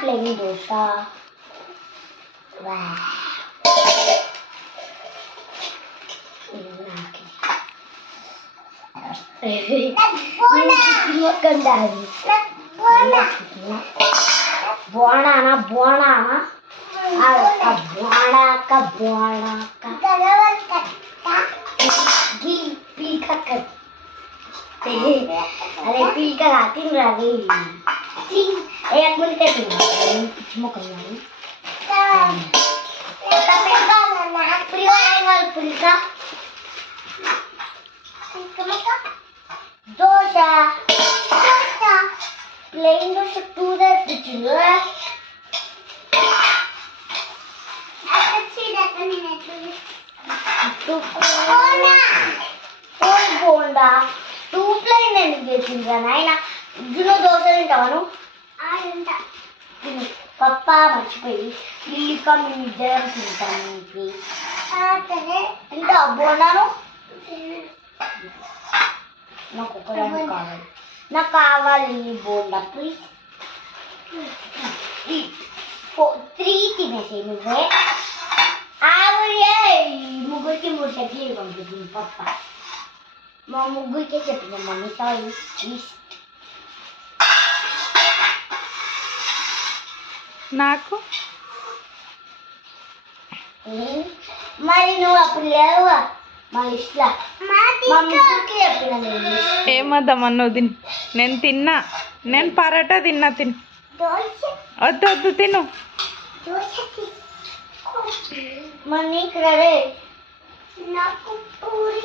plain dosa బోనానా బోనానా బోనాక బోనాక పీక अरे P का आती नहीं रही एक मिनट के चुम्मा कर यार तब का ना प्रियोर पूरी का दोसा प्लेन दोसा टू द चिल्लो अच्छी रहता नहीं तो बोंडा टू प्लेन ఎందుకు నాయన ఇందులో దోశ తింటాను పప్పా మర్చిపోయి ఇల్లిక మేము ఇద్దరం తింటాము ఇంకా బోనాను నాకు ఒకదాన్ని కావాలి నాకు కావాలి బోండా ప్లీజ్ 3 తినేసే నువ్వే ఆవుయే ముగ్గురికి 3 సెట్లు పంపించింది పప్ప మా ముగ్గురికే చెప్పిన మమ్మీ సారీ ప్లీజ్ నాకు మరి నువ్వు అప్పుడు లేవుగా మా ఇష్టం మా ముగ్గురికి చెప్పిన ఏమద్దామా నువ్వు తిని నేను తిన్నా నేను పరోటా తిన్నా తిను వద్దు వద్దు తిను మరి నీకు రే నాకు పూరి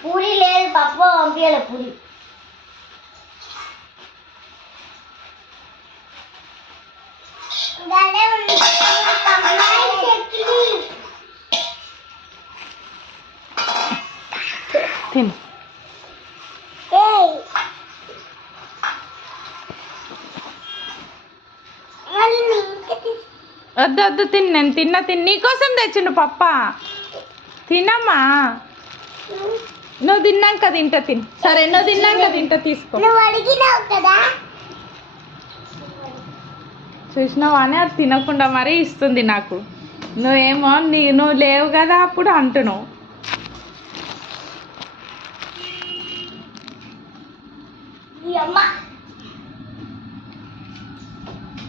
పూరి లేదు పప్పు పంపించాలి పూరి తిను వద్దు వద్దు తిను నేను తిన్నా తిని నీకోసం తెచ్చిండు పప్ప తినమ్మా నువ్వు తిన్నాక తింటా తిను సరే నువ్వు తిన్నాక తింటా తీసుకో చూసినావా అని అది తినకుండా మరీ ఇస్తుంది నాకు నువ్వేమో నువ్వు లేవు కదా అప్పుడు అంటున్నావు అమ్మ